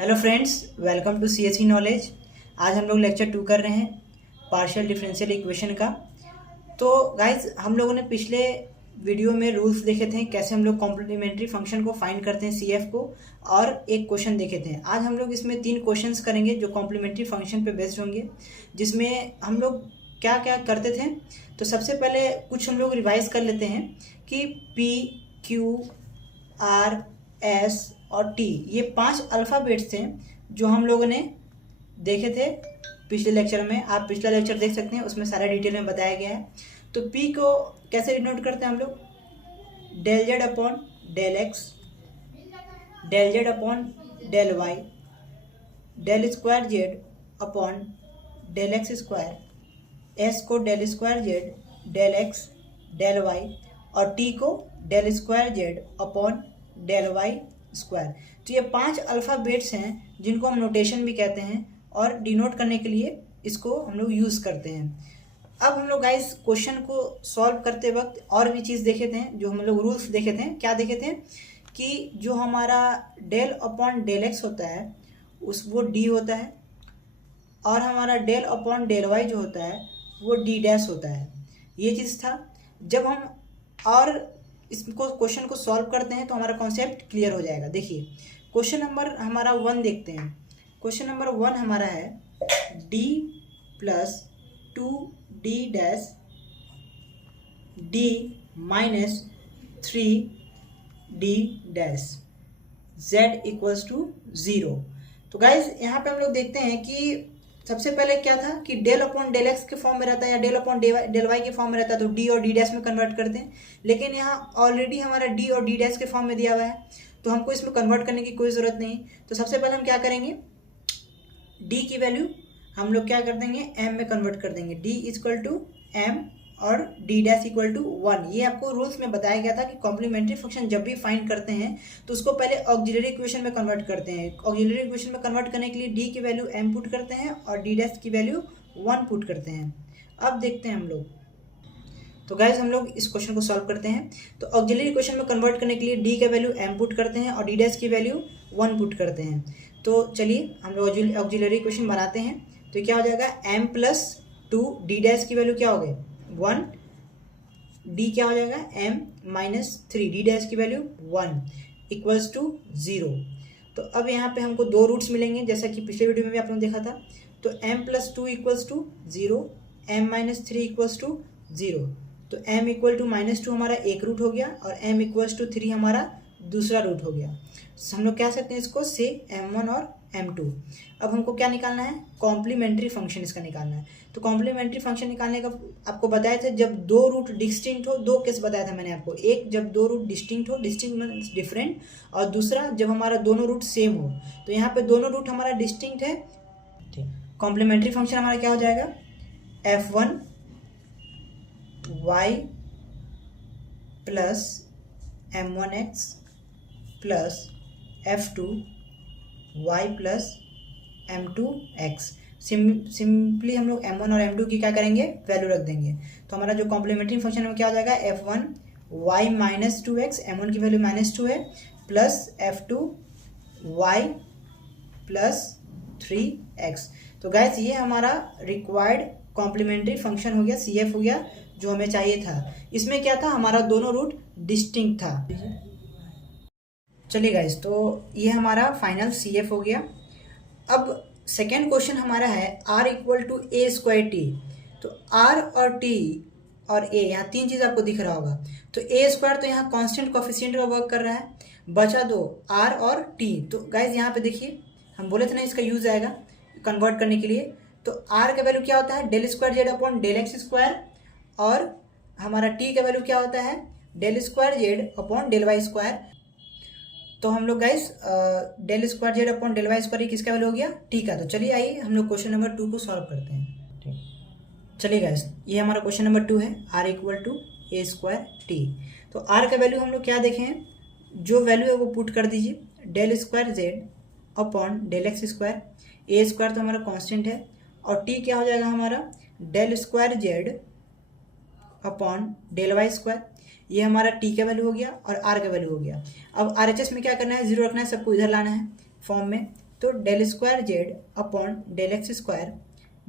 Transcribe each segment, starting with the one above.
Hello friends, welcome to CSE knowledge. आज हम लोग लेक्चर 2 कर रहे हैं पार्शियल डिफरेंशियल इक्वेशन का। तो गाइज, हम लोगों ने पिछले वीडियो में रूल्स देखे थे कैसे हम लोग कॉम्प्लीमेंट्री फंक्शन को फाइंड करते हैं CF को, और एक क्वेश्चन देखे थे। आज हम लोग इसमें 3 क्वेश्चंस करेंगे जो कॉम्प्लीमेंट्री फंक्शन पे बेस्ड होंगे, जिसमें हम लोग क्या क्या करते थे। तो सबसे पहले कुछ हम लोग रिवाइज कर लेते हैं कि P, Q, R, S और T, ये 5 अल्फ़ाबेट्स थे जो हम लोगों ने देखे थे पिछले लेक्चर में। आप पिछला लेक्चर देख सकते हैं, उसमें सारा डिटेल में बताया गया है। तो P को कैसे डिनोट करते हैं हम लोग? Del Z upon del x, del Z upon del Y, del square Z upon del x square, S को del square Z, del x, del Y, और टी को del square Z upon del Y square. तो ये 5 alphabets हैं जिनको हम notation भी कहते हैं, और डिनोट करने के लिए इसको हम लोग यूज़ करते हैं। अब हम लोग गाइस क्वेश्चन को सॉल्व करते वक्त और भी चीज़ देखे थे, जो हम लोग रूल्स देखे थे। क्या देखे थे कि जो हमारा डेल अपॉन डेल एक्स होता है वो डी होता है, और हमारा डेल अपॉन डेल वाई जो होता है वो डी डैश होता है। ये चीज़ था। जब हम और इसको क्वेश्चन को सॉल्व करते हैं तो हमारा कॉन्सेप्ट क्लियर हो जाएगा। देखिए, क्वेश्चन नंबर हमारा 1 देखते हैं। क्वेश्चन नंबर 1 हमारा है D plus 2d dash D minus 3d dash z equals to 0। तो गाइज, यहाँ पे हम लोग देखते हैं कि सबसे पहले क्या था कि डेल अपॉन डेल एक्स के फॉर्म में रहता है या डेल अपॉन डेल वाई के फॉर्म में रहता है, तो डी और डी डैश में कन्वर्ट करते हैं। लेकिन यहाँ ऑलरेडी हमारा डी और डी डैश के फॉर्म में दिया हुआ है, तो हमको इसमें कन्वर्ट करने की कोई ज़रूरत नहीं। तो सबसे पहले हम क्या करेंगे, डी की वैल्यू हम लोग क्या कर देंगे, एम में कन्वर्ट कर देंगे। डी इक्वल टू एम और डी डैश इक्वल टू 1। ये आपको रूल्स में बताया गया था कि कॉम्प्लीमेंट्री फंक्शन जब भी फाइंड करते हैं तो उसको पहले ऑक्सिलरी इक्वेशन में कन्वर्ट करते हैं। ऑक्सिलरी इक्वेशन में कन्वर्ट करने के लिए डी की वैल्यू एम पुट करते हैं और डी डैश की वैल्यू 1 पुट करते हैं। अब देखते हैं हम लोग। तो गाइज, हम लोग इस क्वेश्चन को सॉल्व करते हैं। तो ऑक्सिलरी इक्वेशन में कन्वर्ट करने के लिए डी का वैल्यू एम पुट करते हैं और डी डैश की वैल्यू 1 पुट करते हैं। तो चलिए हम लोग ऑक्सिलरी इक्वेशन बनाते हैं। तो क्या हो जाएगा, एम प्लस 2 डी डैश की वैल्यू क्या हो गई 1, डी क्या हो जाएगा एम माइनस 3 डी डैश की वैल्यू 1 इक्वल्स टू 0। तो अब यहाँ पे हमको 2 रूट्स मिलेंगे, जैसा कि पिछले वीडियो में भी आप लोगों ने देखा था। तो m plus 2 equals to 0, m minus 3 equals to 0। तो m इक्वल टू -2 हमारा एक रूट हो गया और m इक्वल्स टू 3 हमारा दूसरा रूट हो गया। हम लोग क्या सकते हैं इसको से m1 और m2। अब हमको क्या निकालना है, कॉम्प्लीमेंट्री फंक्शन इसका निकालना है। तो कॉम्प्लीमेंट्री फंक्शन निकालने का आपको बताया था, जब 2 रूट डिस्टिंक्ट हो, 2 केस बताया था मैंने आपको। एक, जब 2 रूट डिस्टिंक्ट हो, डिस्टिंक्ट मीन्स डिफरेंट, और दूसरा जब हमारा दोनों रूट सेम हो। तो यहाँ पे दोनों रूट हमारा डिस्टिंक्ट है। कॉम्प्लीमेंट्री फंक्शन हमारा क्या हो जाएगा, f1 y plus m1x plus f2 y plus m2x। Simply हम लोग m1 और m2 की क्या करेंगे, वैल्यू रख देंगे। तो हमारा जो कॉम्प्लीमेंट्री फंक्शन में क्या हो जाएगा, f1 y minus 2x, m1 की वैल्यू -2 है, plus f2 y plus 3x। तो गाइस, ये हमारा रिक्वायर्ड कॉम्प्लीमेंट्री फंक्शन हो गया, CF हो गया, जो हमें चाहिए था। इसमें क्या था, हमारा दोनों रूट डिस्टिंक्ट था। चलिए गाइस, तो ये हमारा फाइनल CF हो गया। अब सेकेंड क्वेश्चन हमारा है r equal to a square t. तो r और t और a, यहाँ 3 चीज़ आपको दिख रहा होगा। तो a स्क्वायर तो यहाँ कांस्टेंट कोफिशिएंट का वर्क कर रहा है, बचा दो r और t। तो गाइज, यहाँ पे देखिए, हम बोले थे ना इसका यूज आएगा कन्वर्ट करने के लिए। तो r का वैल्यू क्या होता है, del square Z upon del x square, और हमारा t का वैल्यू क्या होता है, del square Z upon del Y square. तो हम लोग guys del square Z upon del Y square ये किसका वैल्यू हो गया, टी का। तो चलिए आइए हम लोग क्वेश्चन नंबर 2 को सॉल्व करते हैं। ठीक, चलिए गाइस, ये हमारा क्वेश्चन नंबर 2 है, r equal to a square t. तो r का वैल्यू हम लोग क्या देखें, जो वैल्यू है वो पुट कर दीजिए, del square Z upon del x square. A square तो हमारा कांस्टेंट है, और टी क्या हो जाएगा हमारा, del square Z upon del Y square. ये हमारा टी का वैल्यू हो गया और आर का वैल्यू हो गया। अब RHS में क्या करना है, 0 रखना है, सबको इधर लाना है फॉर्म में। तो del square Z upon del x square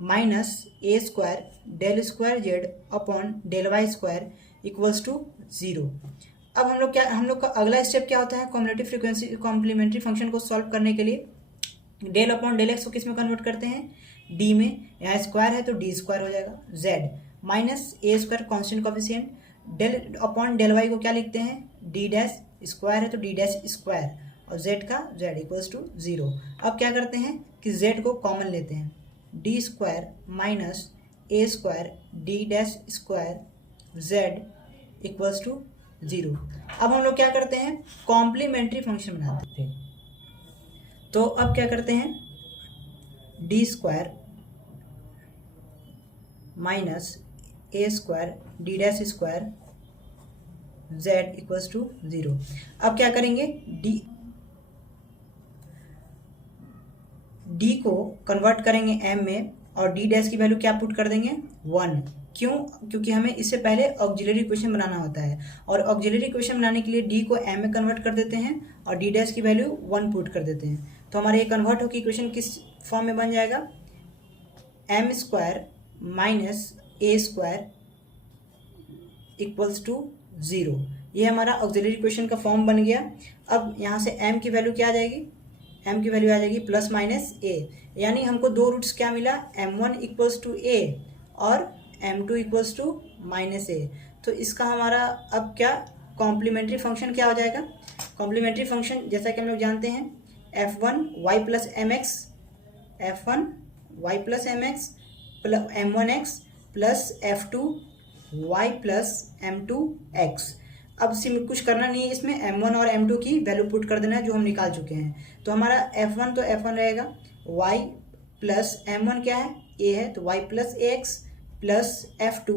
minus A square del square Z upon del Y square equals to 0। अब हम लोग का अगला स्टेप क्या होता है, कॉम्प्लीमेंट्री फंक्शन को सॉल्व करने के लिए डेल अपॉन डेल एक्स को किस में कन्वर्ट करते हैं, डी में। यहाँ स्क्वायर है तो डी स्क्वायर हो जाएगा, जेड माइनस ए square constant coefficient, del upon del Y को क्या लिखते हैं, डी डैश, स्क्वायर है तो डी डैश स्क्वायर, और जेड का जेड इक्वल्स टू 0। अब क्या करते हैं कि जेड को कॉमन लेते हैं, d square minus A square d dash square z equals to 0। अब हम लोग क्या करते हैं, कॉम्प्लीमेंट्री फंक्शन बनाते हैं। तो अब क्या करते हैं, d square minus A square d dash square z equals to 0। अब क्या करेंगे, डी को कन्वर्ट करेंगे एम में और डी डैश की वैल्यू क्या पुट कर देंगे, 1। क्यों, क्योंकि हमें इससे पहले ऑक्सिलरी इक्वेशन बनाना होता है, और ऑक्सिलरी इक्वेशन बनाने के लिए डी को एम में कन्वर्ट कर देते हैं और डी डैश की वैल्यू 1 पुट कर देते हैं। तो हमारे ये कन्वर्ट होकर इक्वेशन किस फॉर्म में बन जाएगा, m square minus A square equals to 0। ये हमारा ऑक्सिलरी इक्वेशन का फॉर्म बन गया। अब यहाँ से m की वैल्यू क्या आ जाएगी, m की वैल्यू आ जाएगी प्लस माइनस a, यानी हमको दो रूट्स क्या मिला, m1 इक्वल्स टू a और m2 equals to minus a। तो इसका हमारा अब क्या कॉम्प्लीमेंट्री फंक्शन क्या हो जाएगा, कॉम्प्लीमेंट्री फंक्शन जैसा कि हम लोग जानते हैं f1 y plus m x, f1 y plus m x plus m1x plus f2 y plus m2x। अब कुछ करना नहीं है, इसमें m1 और m2 की वैल्यू पुट कर देना है जो हम निकाल चुके हैं। तो हमारा f1 तो f1 रहेगा, y प्लस m1 क्या है, a है तो y plus ax plus f2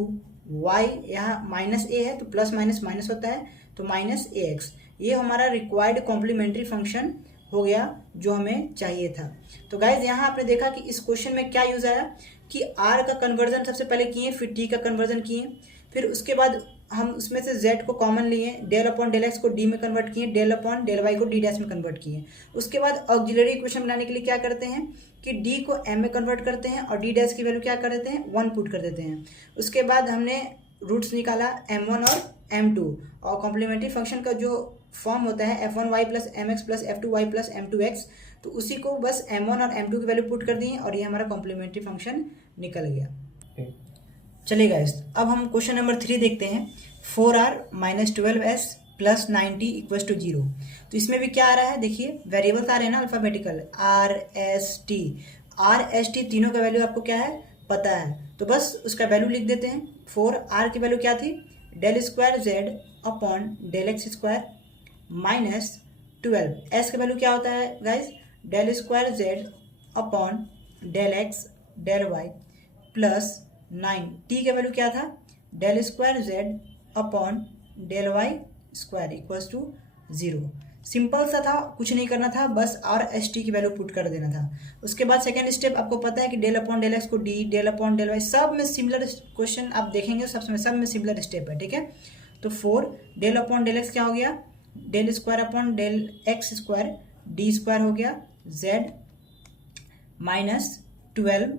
y, यहाँ माइनस a है तो प्लस माइनस माइनस होता है तो माइनस ax। ये हमारा रिक्वायर्ड कॉम्प्लीमेंट्री फंक्शन हो गया जो हमें चाहिए था। तो गाइज यहाँ आपने देखा कि इस क्वेश्चन में क्या यूज आया कि r का कन्वर्जन सबसे पहले किए, फिर t का कन्वर्जन किए, फिर उसके बाद हम उसमें से z को कॉमन लिए, डेल अपॉन डेल एक्स को d में कन्वर्ट किए, डेल अपॉन डेल y को d डैश में कन्वर्ट किए। उसके बाद ऑक्सिलरी इक्वेशन बनाने के लिए क्या करते हैं कि d को m में कन्वर्ट करते हैं और d डैश की वैल्यू क्या कर देते हैं, 1 पुट कर देते हैं। उसके बाद हमने रूट्स निकाला m1 और m2, और कॉम्प्लीमेंट्री फंक्शन का जो फॉर्म होता है f1y plus m x plus f2y plus m2x, तो उसी को बस m1 और m2 की वैल्यू पुट कर दी और ये हमारा कॉम्प्लीमेंट्री फंक्शन निकल गया। चलिए गाइस, अब हम क्वेश्चन नंबर 3 देखते हैं। 4r minus 12s plus 90 equals to 0। तो इसमें भी क्या आ रहा है, देखिए वेरिएबल्स आ रहे हैं ना अल्फाबेटिकल, r s t तीनों का वैल्यू आपको क्या है पता है, तो बस उसका वैल्यू लिख देते हैं। 4r की वैल्यू क्या थी, del square Z upon del x square minus 12, s का वैल्यू क्या होता है guys, del square Z upon del x del y plus 9, t का वैल्यू क्या था, del square Z upon del Y square equals to 0। Simple सा था, कुछ नहीं करना था, बस आर एस टी की वैल्यू पुट कर देना था। उसके बाद सेकेंड स्टेप आपको पता है कि डेल अपॉन डेल एक्स को d, del upon del y, सब में सिमिलर क्वेश्चन आप देखेंगे, सब में सिमिलर स्टेप है, ठीक है। तो 4 डेल अपॉन डेल एक्स क्या हो गया, del square upon del x square D square हो गया जेड माइनस 12,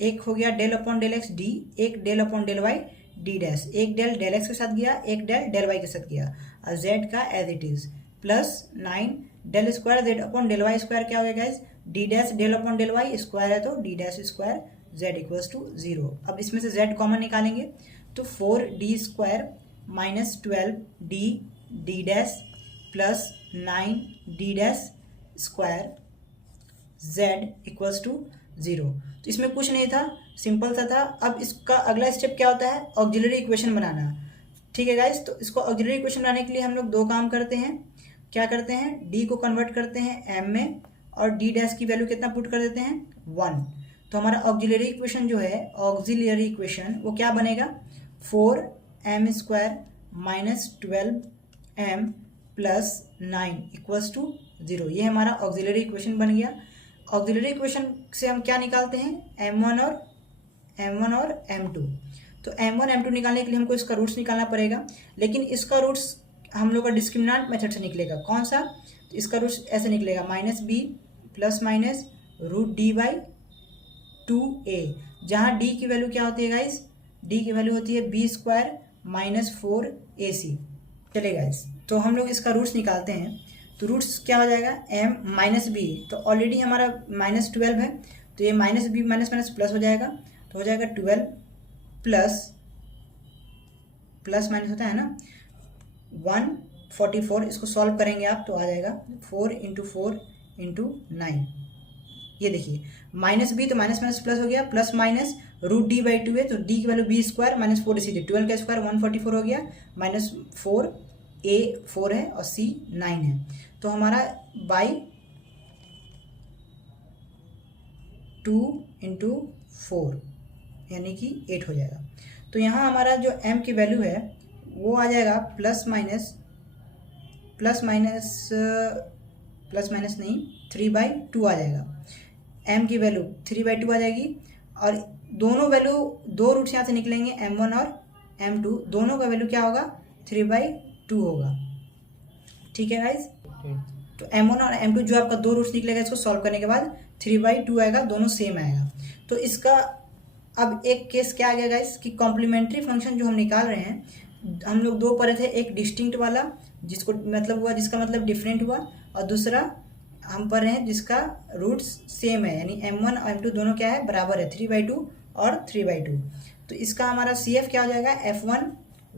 एक हो गया del upon del X D, एक del upon del Y D dash, एक डेल डेल एक्स के साथ गया, एक डेल डेल वाई के साथ गया, और जेड का as it is plus 9 del square Z upon del Y square क्या हो गया guys, d dash del upon del Y square है तो D dash square z equals to 0। अब इसमें से जेड कॉमन निकालेंगे तो 4 d square minus 12 d d dash plus 9 d dash square z equals to 0। तो इसमें कुछ नहीं था, सिंपल सा था। अब इसका अगला स्टेप क्या होता है, ऑक्सिलरी इक्वेशन बनाना, ठीक है गाइज। तो इसको ऑक्सिलरी इक्वेशन बनाने के लिए हम लोग दो काम करते हैं। क्या करते हैं, डी को कन्वर्ट करते हैं एम में और डी डैश की वैल्यू कितना पुट कर देते हैं 1। तो हमारा ऑक्सिलरी इक्वेशन जो है, ऑक्सिलरी इक्वेशन वो क्या बनेगा, 4m square minus 12m plus 9 equals to 0। ये हमारा ऑक्सिलरी इक्वेशन बन गया। ऑक्सिलरी इक्वेशन से हम क्या निकालते हैं, m1 और m2। तो m1 m2 निकालने के लिए हमको इसका रूट्स निकालना पड़ेगा, लेकिन इसका रूट्स हम लोग का डिस्क्रिमिनेंट मेथड से निकलेगा। कौन सा, तो इसका रूट्स ऐसे निकलेगा, minus b plus minus root d by 2a, जहाँ डी की वैल्यू क्या होती है गाइस, डी की वैल्यू होती है बी स्क्वायर माइनस 4ac। चले गाइस, तो हम लोग इसका रूट्स निकालते हैं। तो रूट्स क्या हो जाएगा, m माइनस बी, तो ऑलरेडी हमारा -12 है, तो ये minus b minus minus plus हो जाएगा, तो हो जाएगा 12 प्लस माइनस होता है ना 144। इसको सॉल्व करेंगे आप तो आ जाएगा 4 इंटू 4 इंटू 9। ये देखिए माइनस बी तो माइनस माइनस प्लस हो गया, plus minus root d by 2 है, तो डी की value b square minus 4 c, 12 का स्क्वायर 144 हो गया, माइनस 4 a 4 है और c 9 है, तो हमारा बाई 2 इंटू 4 यानी कि 8 हो जाएगा। तो यहाँ हमारा जो m की वैल्यू है वो आ जाएगा प्लस माइनस नहीं 3/2 आ जाएगा। m की वैल्यू 3/2 आ जाएगी, और दोनों वैल्यू, दो रूट्स यहाँ से निकलेंगे m1 और m2, दोनों का वैल्यू क्या होगा 3/2 होगा। ठीक है गाइज, तो m1 और m2 जो आपका दो रूट्स निकलेगा, इसको सॉल्व करने के बाद 3/2 आएगा, दोनों सेम आएगा। तो इसका अब एक केस क्या आ गया गाइज कि कॉम्प्लीमेंट्री फंक्शन जो हम निकाल रहे हैं, हम लोग दो पढ़े थे, एक डिस्टिंक्ट वाला जिसको मतलब हुआ, जिसका मतलब डिफरेंट हुआ, और दूसरा हम पढ़ रहे हैं जिसका रूट्स सेम है, यानी m1 और m2 दोनों क्या है, बराबर है, 3/2 और 3/2। तो इसका हमारा CF क्या हो जाएगा, f1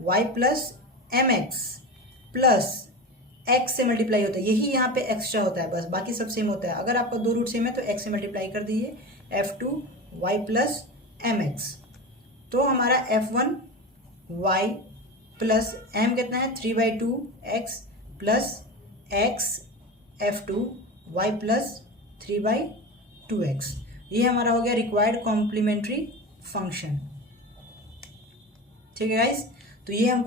y plus mx plus x से मल्टीप्लाई होता है, यही यहाँ पे एक्स्ट्रा होता है, बस बाकी सब सेम होता है। अगर आपका दो रूट सेम है तो x से मल्टीप्लाई कर दीजिए, f2 y प्लस mx, तो हमारा f1 y प्लस m कितना है 3/2x plus x f2 y plus 3/2x, ये हमारा हो गया रिक्वायर्ड कॉम्प्लीमेंट्री फंक्शन। ठीक है गाइस, तो ये हम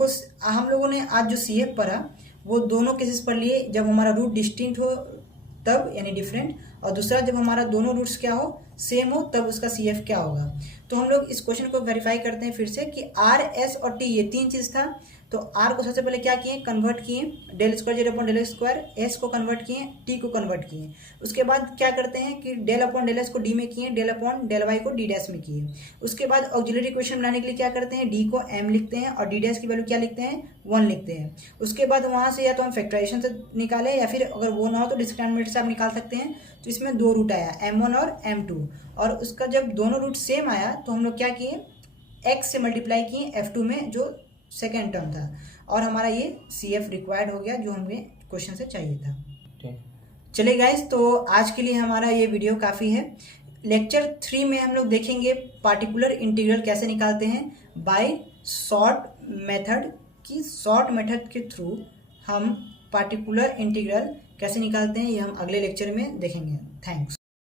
लोगों ने आज जो CF पढ़ा वो दोनों केसेस पढ़ लिए, जब हमारा रूट डिस्टिंक्ट हो तब यानी डिफरेंट, और दूसरा जब हमारा दोनों रूट्स क्या हो, सेम हो, तब उसका CF क्या होगा। तो हम लोग इस क्वेश्चन को वेरीफाई करते हैं फिर से कि R, S और T ये तीन चीज़ था। तो R को सबसे पहले क्या किए, कन्वर्ट किए, del square 0 upon del square, S को कन्वर्ट किए, T को कन्वर्ट किए। उसके बाद क्या करते हैं कि डेल अपॉन डेल S को D में किए, डेल अपॉन डेल Y को D डैश में किए। उसके बाद ऑक्सिलरी इक्वेशन बनाने के लिए क्या करते हैं, D को M लिखते हैं और D डैश की वैल्यू क्या लिखते हैं, 1 लिखते हैं। उसके बाद वहाँ से या तो हम फैक्टराइजेशन से निकालें, या फिर अगर वो ना हो तो डिस्क्रिमिनेंट से आप निकाल सकते हैं। तो इसमें दो रूट आया, m1 और m2, और उसका जब दोनों रूट सेम आया तो हम लोग क्या किए, x से मल्टीप्लाई किए f2 में जो सेकेंड टर्म था, और हमारा ये CF रिक्वायर्ड हो गया जो हमें क्वेश्चन से चाहिए था। चलिए गाइस, तो आज के लिए हमारा ये वीडियो काफ़ी है। लेक्चर 3 में हम लोग देखेंगे पार्टिकुलर इंटीग्रल कैसे निकालते हैं बाय शॉर्ट मेथड, की शॉर्ट मेथड के थ्रू हम पार्टिकुलर इंटीग्रल कैसे निकालते हैं, ये हम अगले लेक्चर में देखेंगे। थैंक्स।